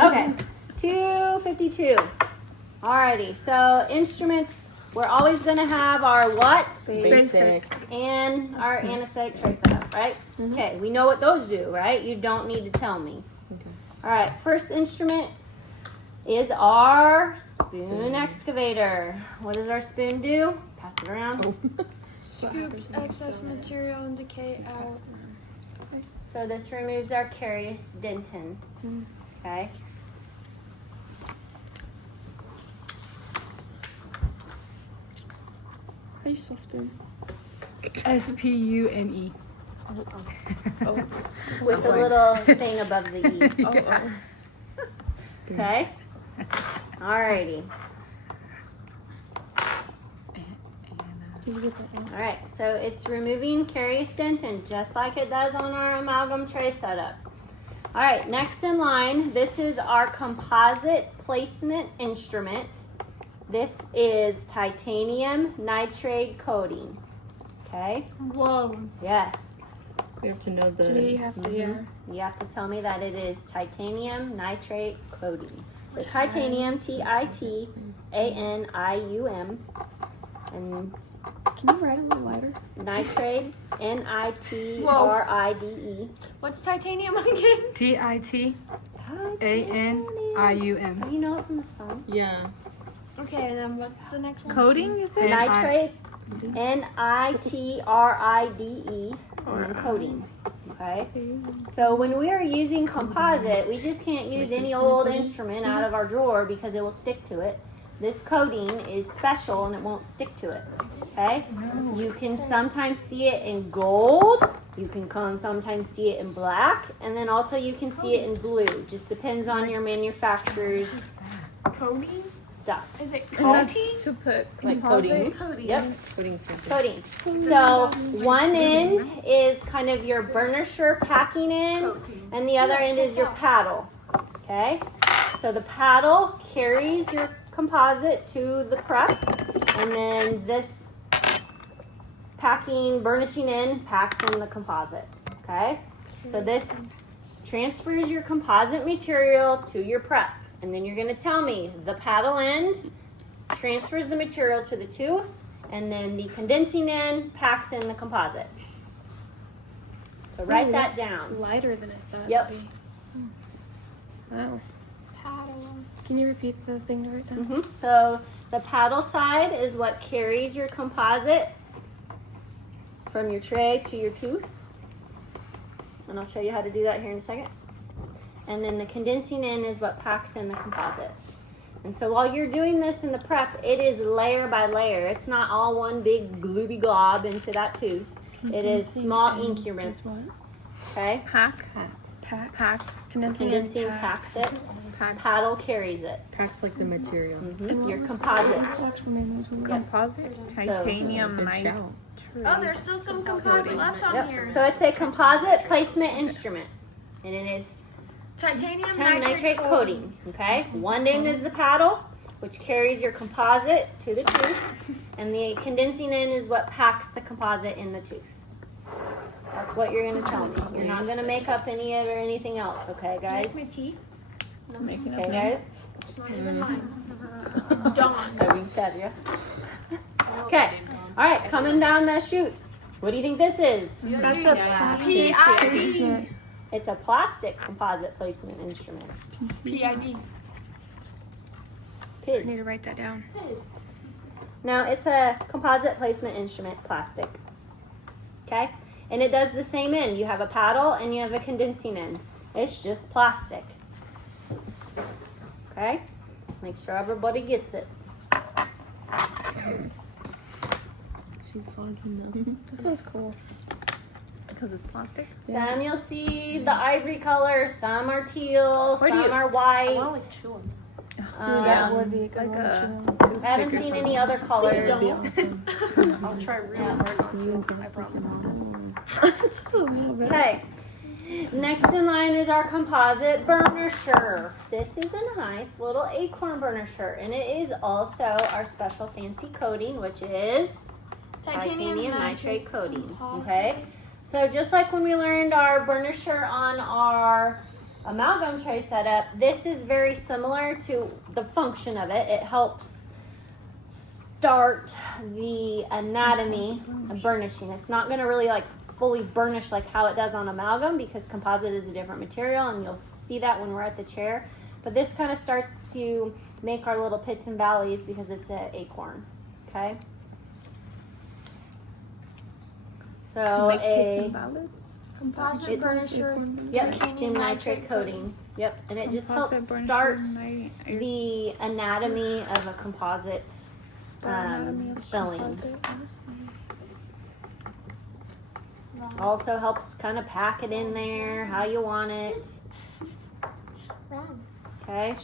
Okay, 252. Alrighty, so instruments, we're always going to have our what? Basic. And our anesthetic tray setup, right? Okay, we know what those do, right? You don't need to tell me. Okay. Alright, first instrument is our spoon excavator. What does our spoon do? Pass it around. Scoops excess material and decay out. So this removes our carious dentin. Okay. How do you spell spoon? SPUNE. Oh. With a little thing above the E. Okay. Alrighty. Did you get that out? Alright, so it's removing carious dentin just like it does on our amalgam tray setup. Alright, next in line, this is our composite placement instrument. This is titanium nitrate coating. Okay? Whoa. Yes. We have to know the. Do we have to, yeah. You have to tell me that it is titanium nitrate coating. So titanium, Titanium, and Can you write a little lighter? nitrate, Nitride. What's titanium again? TITANIUM. You know it from the song. Yeah. Okay, and then what's the next one? Coating, you said? Nitrate, Nitride, and then coating. Okay? So when we are using composite, we just can't use any old instrument out of our drawer because it will stick to it. This coating is special and it won't stick to it. Okay? You can sometimes see it in gold. You can sometimes see it in black. And then also you can see it in blue. Just depends on your manufacturer's Coating? stuff. Is it And coating? that's to put like Composite? coating. Yep. Coating. Coating. So one end is kind of your burnisher packing end, and the other end is your paddle. Okay? So the paddle carries your composite to the prep, and then this packing, burnishing end packs in the composite. Okay? So this transfers your composite material to your prep, and then you're going to tell me the paddle end transfers the material to the tooth, and then the condensing end packs in the composite. So write that down. Lighter than I thought. Yep. It would be. Wow. Paddle. Can you repeat the thing to write down? So the paddle side is what carries your composite from your tray to your tooth. And I'll show you how to do that here in a second. And then the condensing end is what packs in the composite. And so while you're doing this in the prep, it is layer by layer. It's not all one big glooby glob into that tooth. It is small increments. Okay? Pack. Condensing Condensing packs it. Paddle carries it. Packs like the material. Your composite. What's the actual name of the Composite titanium Good nitrate. shout. Oh, there's still some composite left on here. Yep. So it's a composite placement instrument. And it is Titanium nitrate coating. Okay? One end is the paddle, which carries your composite to the tooth. And the condensing end is what packs the composite in the tooth. That's what you're going to tell me. You're not going to make up any of it or anything else, okay, guys? Like my teeth. I'm making up Okay, names. guys? It's not even mine. It's Dawn. I winked at you. Okay. All right, coming down the chute. What do you think this is? That's a PID. It's a plastic composite placement instrument. PID. I Pig. need to write that down. No, it's a composite placement instrument, plastic. Okay? And it does the same end. You have a paddle and you have a condensing end. It's just plastic. Okay? Make sure everybody gets it. She's hogging them. This one's cool. Because it's plastic. Some you'll see the ivory color, some are teal, Where do some you- are white. That would be a good Like one. I haven't seen any other colors. I'll try real hard. I promise. Just a little bit. Okay. Next in line is our composite burnisher. This is a nice little acorn burnisher, and it is also our special fancy coating, which is titanium nitrate coating. Okay. So just like when we learned our burnisher on our amalgam tray setup, this is very similar to the function of it. It helps start the anatomy of burnishing. It's not going to really like fully burnish like how it does on amalgam because composite is a different material, and you'll see that when we're at the chair. But this kind of starts to make our little pits and valleys because it's an acorn. Okay. So a Composite burnisher. yep, titanium tin nitrate coating. Yep, and it just helps start the anatomy of a composite filling. Also helps kind of pack it in there how you want it. Wrong. Okay.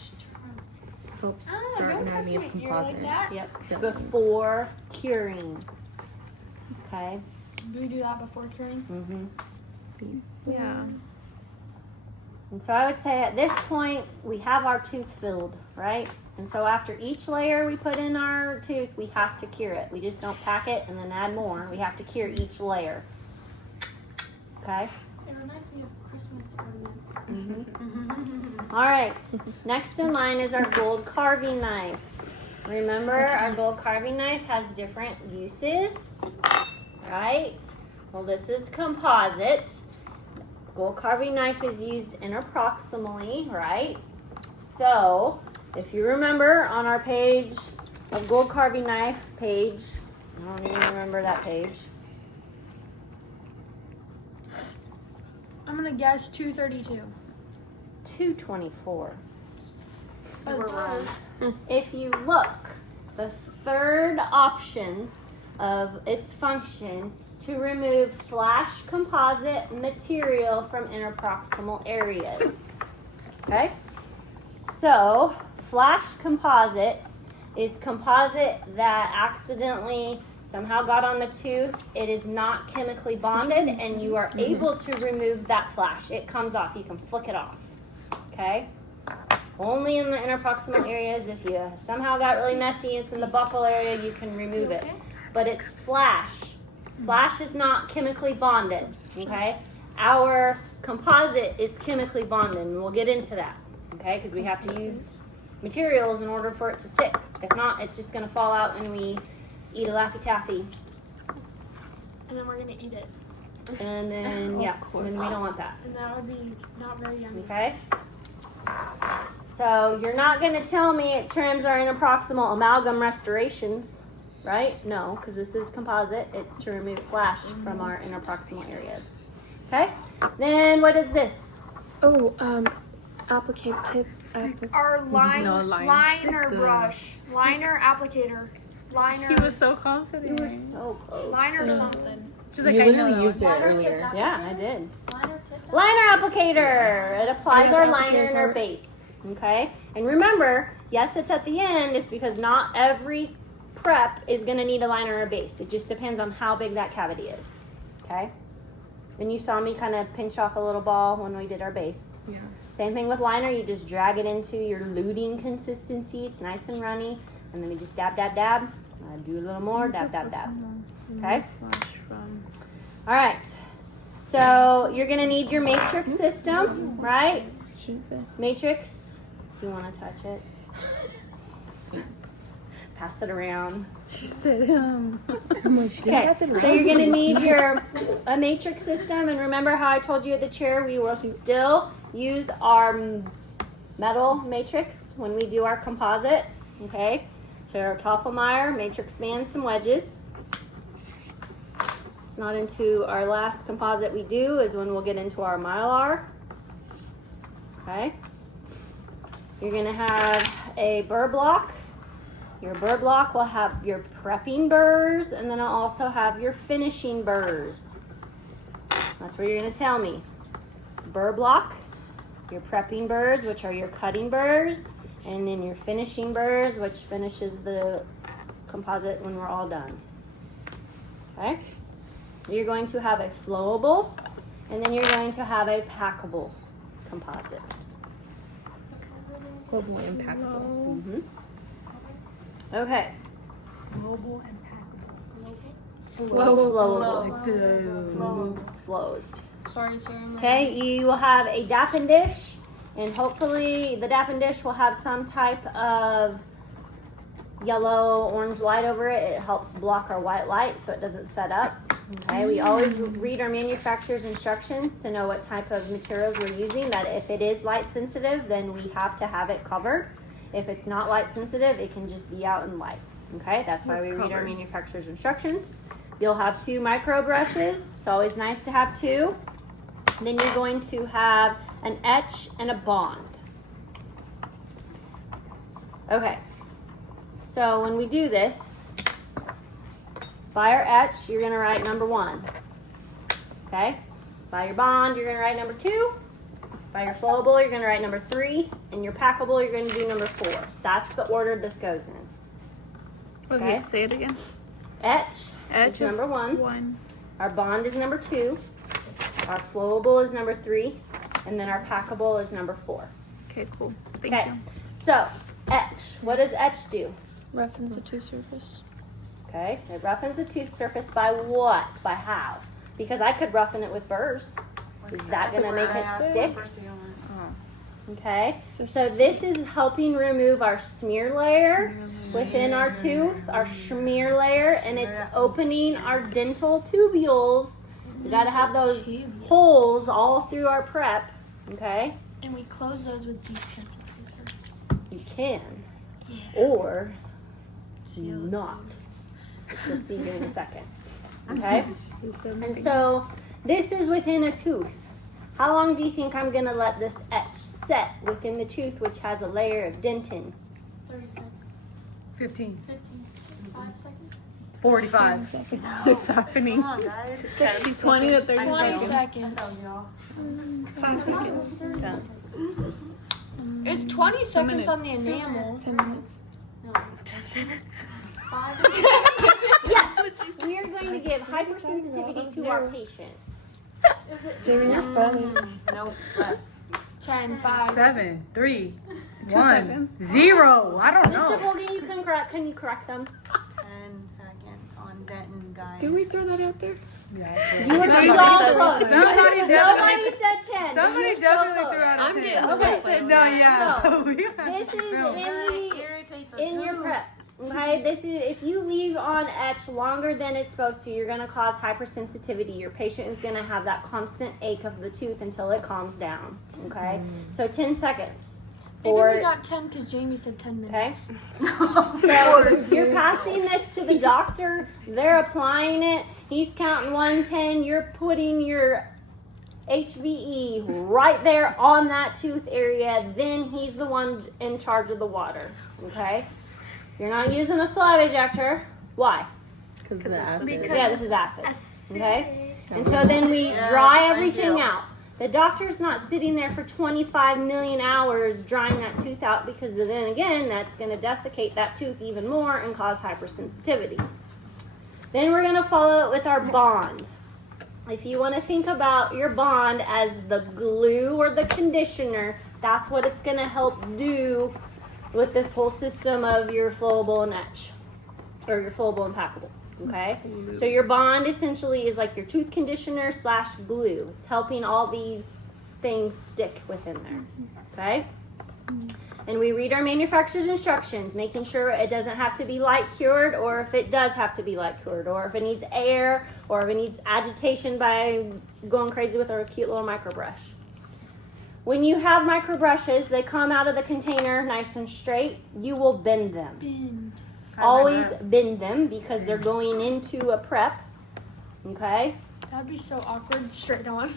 Helps start anatomy of composite. Yep. Filling. Before curing. Okay. Do we do that before curing? Mm-hmm. Yeah. And so I would say at this point we have our tooth filled, right? And so after each layer we put in our tooth, we have to cure it. We just don't pack it and then add more. We have to cure each layer. Okay? It reminds me of Christmas ornaments. Mm-hmm. All right. Next in line is our gold carving knife. Remember, our gold carving knife has different uses, right? Well, this is composite. Gold carving knife is used interproximally, right? So, if you remember on our page of gold carving knife page, I don't even remember that page. I'm gonna guess 232. 224. We're wrong. If you look, the third option of its function to remove flash composite material from interproximal areas. Okay? So, flash composite is composite that accidentally somehow got on the tooth. It is not chemically bonded, and you are able to remove that flash. It comes off. You can flick it off. Okay? Only in the interproximal areas. If you somehow got really messy, it's in the buccal area, you can remove it. But it's flash. Flash is not chemically bonded. Okay? Our composite is chemically bonded, and we'll get into that. Okay? Because we have to use materials in order for it to stick. If not, it's just going to fall out when we eat a Laffy Taffy. And then we're gonna eat it. And then, yeah, and we don't want that. And that would be not very yummy. Okay? So you're not going to tell me it trims our interproximal amalgam restorations, right? No, because this is composite. It's to remove flash from our interproximal areas. Okay? Then what is this? Oh, applicate tip. Our line, No, lines. liner Good. brush, liner applicator, liner, She was so confident. You were so close. liner something. She's like, You I literally know. used it Liner tip earlier. applicator? Yeah, I did. Liner tip. Liner applicator. It applies our liner in our applicator. base. Okay? And remember, yes, it's at the end. It's because not every prep is going to need a liner or base. It just depends on how big that cavity is. Okay? And you saw me kind of pinch off a little ball when we did our base. Yeah. Same thing with liner. You just drag it into your luting consistency. It's nice and runny. And then you just dab, dab, dab. Do a little more. Dab, dab, dab. Okay? All right. So you're going to need your matrix system, right? Shouldn't say. Matrix. Do you want to touch it? Pass it around. She said, I'm like, she didn't Okay, pass it so around. you're going to need a matrix system, and remember how I told you at the chair we will still use our metal matrix when we do our composite, okay? So our Toffelmeyer matrix bands and wedges. It's not into our last composite we do is when we'll get into our Mylar, okay? You're going to have a burr block. Your burr block will have your prepping burrs, and then it'll also have your finishing burrs. That's what you're going to tell me. Burr block, your prepping burrs, which are your cutting burrs, and then your finishing burrs, which finishes the composite when we're all done. Okay? You're going to have a flowable, and then you're going to have a packable composite. Global impactful. Mm-hmm. Okay. Mobile and packable. Flowable. Flow. Flows. Sorry, Sarah. Okay, you will have a dappen dish, And hopefully the DAP and dish will have some type of yellow, orange light over it. It helps block our white light so it doesn't set up. Okay, we always read our manufacturer's instructions to know what type of materials we're using, that if it is light sensitive, then we have to have it covered. If it's not light sensitive, it can just be out in light. Okay, that's why we read our manufacturer's instructions. You'll have 2 micro brushes. It's always nice to have 2. Then you're going to have an etch and a bond. Okay, so when we do this, by our etch, you're going to write number 1. Okay, by your bond, you're going to write number 2. By your flowable, you're going to write number 3. And your packable, you're going to do number 4. That's the order this goes in. Okay, say it again. Etch is number 1. Our bond is number 2. Our flowable is number 3. And then our packable is number 4. Okay, cool. Thank Okay, you. so etch. What does etch do? Roughens the tooth surface. Okay, it roughens the tooth surface by what? By how? Because I could roughen it with burrs. Is that going to make it stick? Okay, so this is helping remove our smear layer within our tooth, our smear layer, and it's opening our dental tubules. We got to have those holes all through our prep. Okay, And we close those with desensitizers. you can, or do not, which you'll see here in a second. Okay, and so this is within a tooth. How long do you think I'm going to let this etch set within the tooth, which has a layer of dentin? 30 seconds. 15. 5 seconds. 45. It's happening. Come on, guys. 20 to 30 20 seconds. seconds. Y'all. 5 seconds. It's 20 seconds minutes. on the enamel. 10 minutes. 10 minutes. Yes, we are going to give hypersensitivity to our patients. Is it Jamie, you're funny. Nope, less. 10, 5? 7, 3, 2 1, seconds. 0. I don't Mr. know. Hogan, can you correct them? 10 seconds on Denton, guys. Did we throw that out there? You were so close. Somebody Nobody definitely, said 10. somebody You were so definitely close. threw out a I'm 10. getting Okay. No, yeah. So, We have This to is film. Irritate the in your tooth. prep. Okay, this is if you leave on etch longer than it's supposed to, you're going to cause hypersensitivity. Your patient is going to have that constant ache of the tooth until it calms down. Okay, so 10 seconds. Maybe For, we got 10 because Jamie said 10 okay, minutes. so you're passing this to the doctor. They're applying it. He's counting 1, 10. You're putting your HVE right there on that tooth area. Then he's the one in charge of the water. Okay. You're not using a saliva ejector. Why? Because the acid. Yeah, this is acid. Okay? And so then we dry everything out. The doctor's not sitting there for 25 million hours drying that tooth out because then again, that's going to desiccate that tooth even more and cause hypersensitivity. Then we're going to follow it with our bond. If you want to think about your bond as the glue or the conditioner, that's what it's going to help do with this whole system of your flowable and etch, or your flowable and packable, okay? So your bond essentially is like your tooth conditioner / glue. It's helping all these things stick within there, okay? And we read our manufacturer's instructions, making sure it doesn't have to be light cured, or if it does have to be light cured, or if it needs air, or if it needs agitation by going crazy with a cute little micro brush. When you have micro brushes, they come out of the container nice and straight. You will bend them. Bend. Always bend them because they're going into a prep. Okay? That'd be so awkward straight on.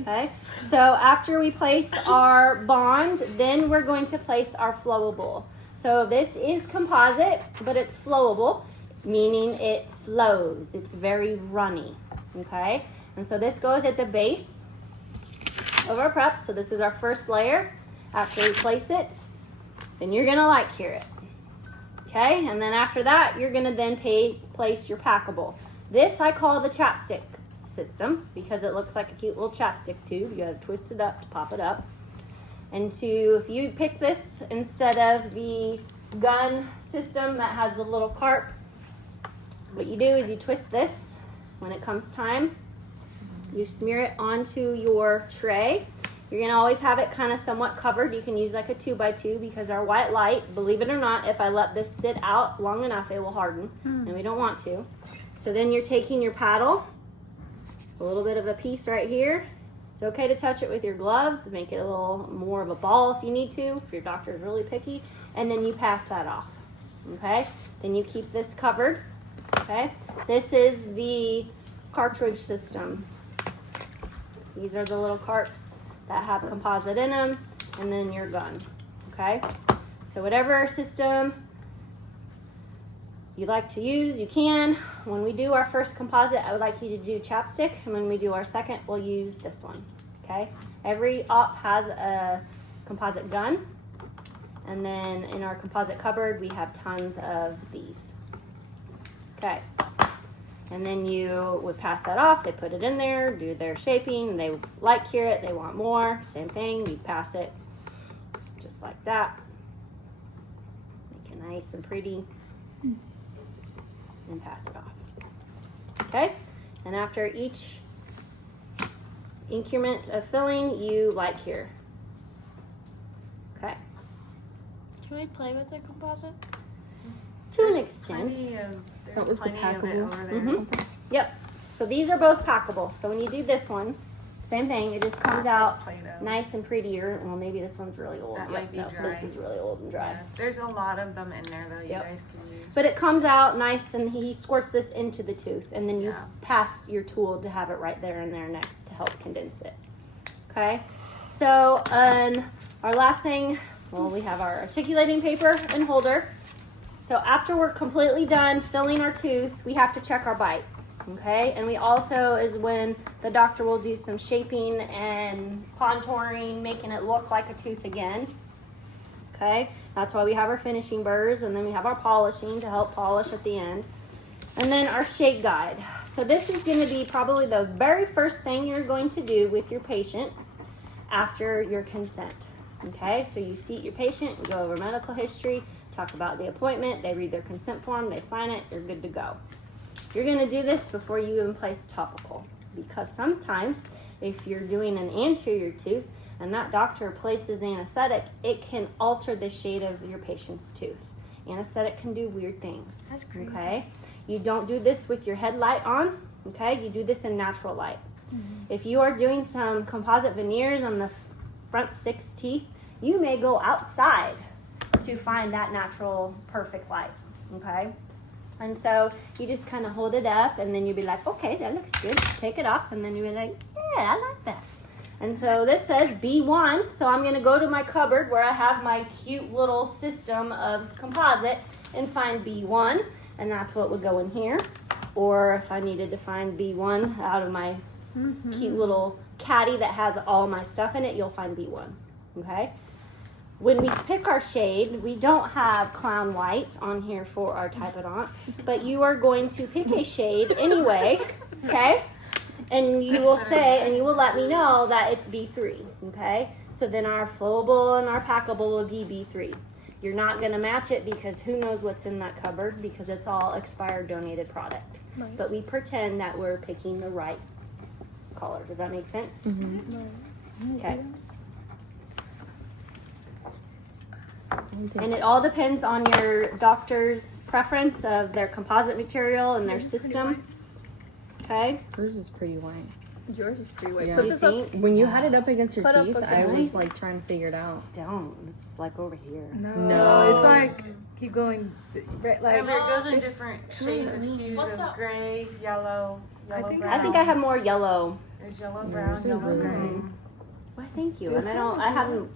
Okay? So after we place our bond, then we're going to place our flowable. So this is composite, but it's flowable, meaning it flows. It's very runny. Okay? And so this goes at the base of our prep. So this is our first layer. After we place it, then you're gonna light cure it. Okay, and then after that, you're gonna then place your packable. This I call the chapstick system because it looks like a cute little chapstick tube. You gotta twist it up to pop it up. And if you pick this instead of the gun system that has the little carp, what you do is you twist this. When it comes time, you smear it onto your tray, You're gonna always have it kind of somewhat covered. You can use like a 2x2 because our white light, believe it or not, if I let this sit out long enough, it will harden, and we don't want to. So then you're taking your paddle, a little bit of a piece right here. It's okay to touch it with your gloves, make it a little more of a ball if you need to, if your doctor is really picky, and then you pass that off, okay? Then you keep this covered, okay? This is the cartridge system. These are the little carts that have composite in them, and then your gun, okay? So whatever system you like to use, you can. When we do our first composite, I would like you to do chapstick, and when we do our second, we'll use this one, okay? Every op has a composite gun, and then in our composite cupboard, we have tons of these, okay? And then you would pass that off, they put it in there, do their shaping, they like hear it, they want more, same thing, you pass it just like that. Make it nice and pretty, and pass it off. Okay? And after each increment of filling, you like here. Okay? Can we play with the composite? To an extent. That was the Plenty of it packable. over there. Mhm. Yep. So these are both packable. So when you do this one, same thing. It just comes out Play-Doh. nice and prettier. Well, maybe this one's really old. That Yep, might be no, dry. this is really old and dry. Yeah. There's a lot of them in there though. You Yep. guys can use. But it comes out nice, and he squirts this into the tooth, and then you Yeah. pass your tool to have it right there and there next to help condense it. Okay? So, our last thing, well, we have our articulating paper and holder. So after we're completely done filling our tooth, we have to check our bite. Okay? And we also is when the doctor will do some shaping and contouring, making it look like a tooth again. Okay? That's why we have our finishing burrs, and then we have our polishing to help polish at the end. And then our shake guide. So this is going to be probably the very first thing you're going to do with your patient after your consent. Okay? So you seat your patient, you go over medical history, talk about the appointment, they read their consent form, they sign it, you're good to go. You're going to do this before you even place topical, because sometimes if you're doing an anterior tooth and that doctor places anesthetic, it can alter the shade of your patient's tooth. Anesthetic can do weird things. That's crazy. Okay? You don't do this with your headlight on, okay? You do this in natural light. If you are doing some composite veneers on the front 6 teeth, you may go outside to find that natural perfect light, okay? And so you just kind of hold it up, and then you'll be like, okay, that looks good. Take it off, and then you'll be like, yeah, I like that. And so this says B1, so I'm going to go to my cupboard where I have my cute little system of composite and find B1, and that's what would go in here. Or if I needed to find B1 out of my cute little caddy that has all my stuff in it, you'll find B1, okay? When we pick our shade, we don't have clown white on here for our typodont, but you are going to pick a shade anyway, okay? And you will say, and you will let me know that it's B3, okay? So then our flowable and our packable will be B3. You're not gonna match it because who knows what's in that cupboard, because it's all expired donated product. Right. But we pretend that we're picking the right color. Does that make sense? Okay. And it all depends on your doctor's preference of their composite material and their system. Okay? Hers is pretty white. Yours is pretty white. Yeah. Put You this up. think? When you had it up against your Put up teeth, a I good was one. like trying to figure it out. Don't. It's like over here. No, it's like keep going. Right, Remember, it goes in this- different shades of hues What's of that? gray, yellow, I think- brown. I think I have more yellow. There's yellow, Yeah, brown, yours is yellow, really gray. light. Why, thank you. This And one? I haven't,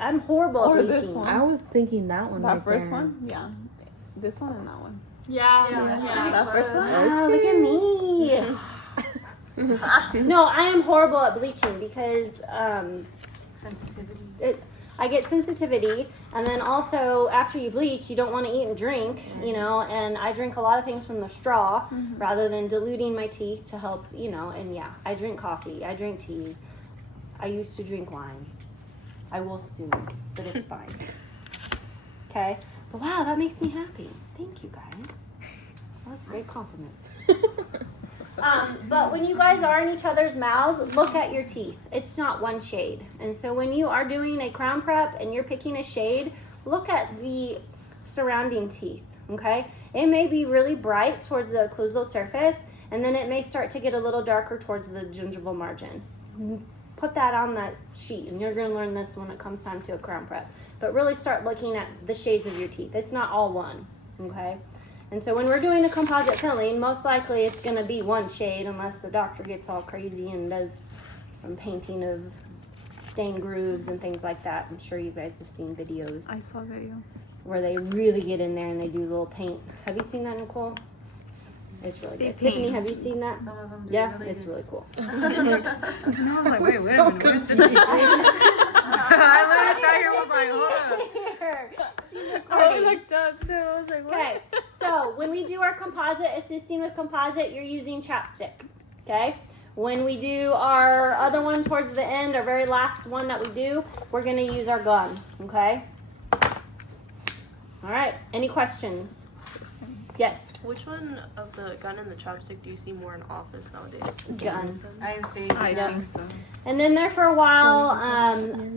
I'm horrible Or at this bleaching. one. I was thinking that one. That right first there. one? Yeah. This one and that one. Yeah. That's pretty That first close. one? Wow, look at me. No, I am horrible at bleaching because Sensitivity. I get sensitivity, and then also after you bleach, you don't want to eat and drink, you know, and I drink a lot of things from the straw rather than diluting my teeth to help, you know, and yeah, I drink coffee, I drink tea, I used to drink wine. I will soon, but it's fine. Okay? But wow, that makes me happy. Thank you guys. Well, that's a great compliment. But when you guys are in each other's mouths, look at your teeth. It's not one shade. And so when you are doing a crown prep and you're picking a shade, look at the surrounding teeth, okay? It may be really bright towards the occlusal surface, and then it may start to get a little darker towards the gingival margin. Put that on that sheet, and you're gonna learn this when it comes time to a crown prep. But really start looking at the shades of your teeth. It's not all one, okay? And so when we're doing a composite filling, most likely it's gonna be one shade unless the doctor gets all crazy and does some painting of stained grooves and things like that. I'm sure you guys have seen videos I saw a video. where they really get in there and they do little paint. Have you seen that, Nicole? It's really good. Tiffany, have you seen that? Some of them do Yeah, really it's good. really cool. And I was like, wait a minute, where's the I literally sat here and was like, hold up. She's I recording. looked up too. I was like, what? Okay, so when we do our composite, assisting with composite, you're using chapstick, okay? When we do our other one towards the end, our very last one that we do, we're gonna use our gun, okay? All right, any questions? Yes, Which one of the gun and the chopstick do you see more in office nowadays? gun. I see. I Yeah. think so. And then there for a while,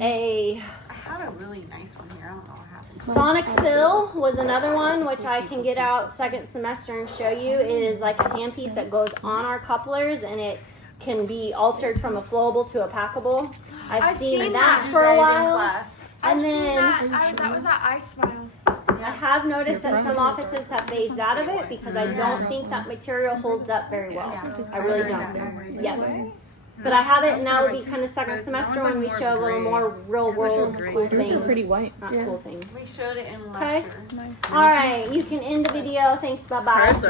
a I had a really nice one here. I don't know what happened. Sonic Fill was another one, which I can get out second semester and show you. It is like a handpiece that goes on our couplers, and it can be altered from a flowable to a packable. I've seen that for a You guys in while. class. And I've then seen that was that I Smile. I have noticed that some offices have phased out of it because I don't think that material holds up very well. I really don't. Yeah. But I have it, and that will be kind of second semester when we show a little more real world cool Yours are things. pretty white. Not Yeah. cool things. We showed it in Okay. lecture. All right, you can end the video. Thanks. Bye bye. Hers are